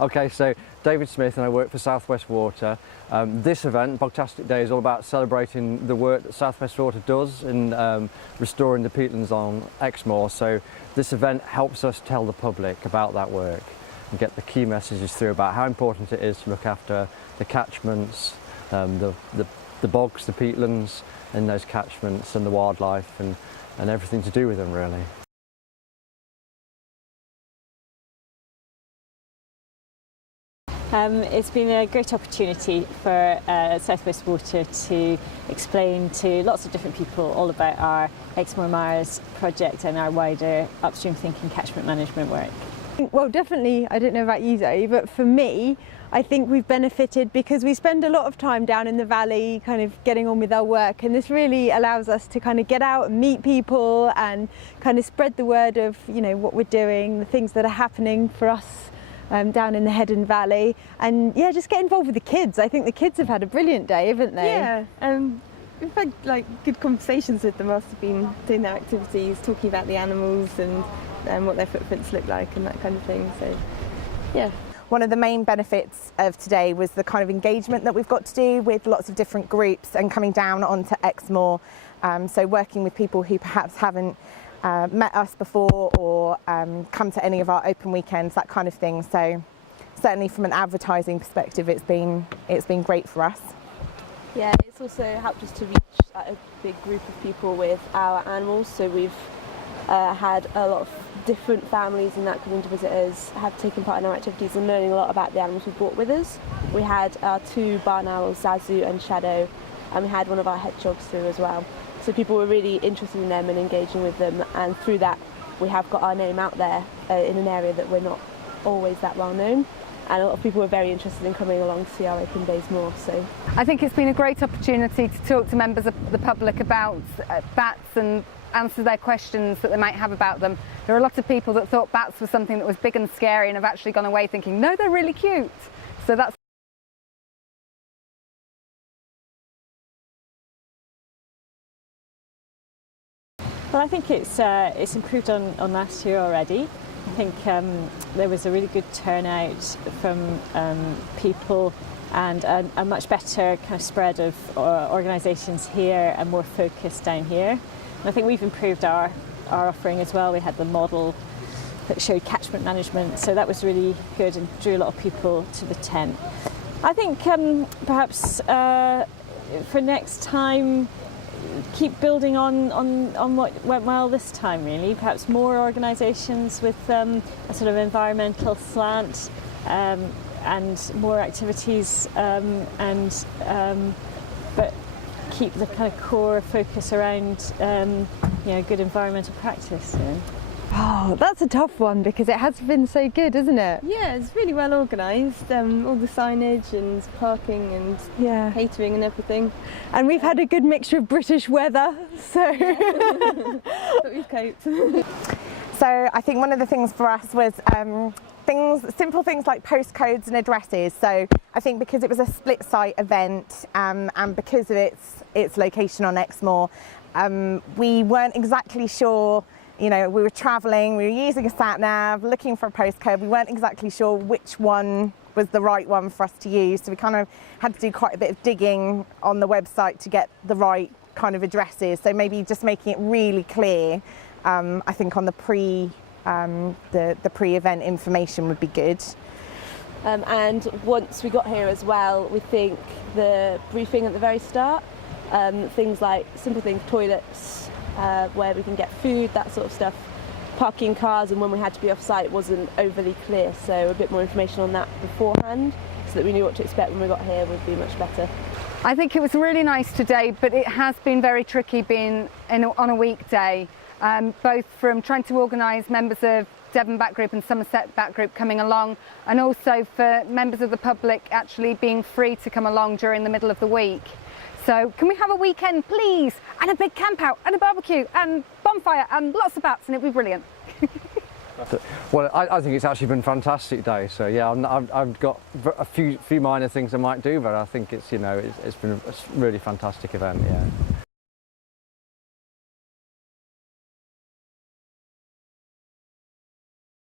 Okay, so David Smith and I work for South West Water. This event, Bogtastic Day, is all about celebrating the work that South West Water does in restoring the peatlands on Exmoor. So this event helps us tell the public about that work and get the key messages through about how important it is to look after the catchments, the bogs, the peatlands in those catchments, and the wildlife and everything to do with them, really. It's been a great opportunity for South West Water to explain to lots of different people all about our Exmoor Mires Project and our wider upstream thinking catchment management work. Well, definitely, I don't know about you Zoe, but for me, I think we've benefited because we spend a lot of time down in the valley kind of getting on with our work, and this really allows us to kind of get out and meet people and kind of spread the word of, you know, what we're doing, the things that are happening for us down in the Headland Valley, and yeah, just get involved with the kids. I think the kids have had a brilliant day, haven't they? Yeah, we've had like good conversations with them whilst we've been doing their activities, talking about the animals and what their footprints look like and that kind of thing. So yeah. One of the main benefits of today was the kind of engagement that we've got to do with lots of different groups and coming down onto Exmoor. So working with people who perhaps haven't met us before or come to any of our open weekends, that kind of thing. So certainly from an advertising perspective, it's been great for us. Yeah, it's also helped us to reach a big group of people with our animals. So we've had a lot of different families and that coming to visit us, have taken part in our activities and learning a lot about the animals we brought with us. We had our 2 barn owls, Zazu and Shadow, and we had one of our hedgehogs through as well. So people were really interested in them and engaging with them, and through that we have got our name out there in an area that we're not always that well known, and a lot of people were very interested in coming along to see our open days more. So I think it's been a great opportunity to talk to members of the public about bats and answer their questions that they might have about them. There are a lot of people that thought bats were something that was big and scary and have actually gone away thinking, no, they're really cute. So that's Well, I think it's improved on last year already. I think there was a really good turnout from people and a much better kind of spread of organisations here and more focus down here. And I think we've improved our offering as well. We had the model that showed catchment management, so that was really good and drew a lot of people to the tent. I think perhaps for next time, keep building on what went well this time, really. Perhaps more organisations with a sort of environmental slant and more activities, but keep the kind of core focus around good environmental practice. Yeah. Oh, that's a tough one because it has been so good, isn't it? Yeah, it's really well organised, all the signage and parking and catering and everything. And we've had a good mixture of British weather, so but we've coped. So I think one of the things for us was simple things like postcodes and addresses. So I think because it was a split site event and because of its location on Exmoor, we weren't exactly sure. You know, we were travelling, we were using a sat nav, looking for a postcode. We weren't exactly sure which one was the right one for us to use. So we kind of had to do quite a bit of digging on the website to get the right kind of addresses. So maybe just making it really clear, I think on the pre-event information would be good. And once we got here as well, we think the briefing at the very start, things like simple things, toilets, where we can get food, that sort of stuff, parking cars, and when we had to be off site wasn't overly clear, so a bit more information on that beforehand so that we knew what to expect when we got here would be much better. I think it was really nice today, but it has been very tricky being on a weekday, both from trying to organise members of Devon Bat Group and Somerset Bat Group coming along, and also for members of the public actually being free to come along during the middle of the week. So can we have a weekend, please? And a big camp out, and a barbecue, and bonfire, and lots of bats, and it'd be brilliant. Well, I think it's actually been a fantastic day. So yeah, I've got a few minor things I might do, but I think it's been a really fantastic event. Yeah.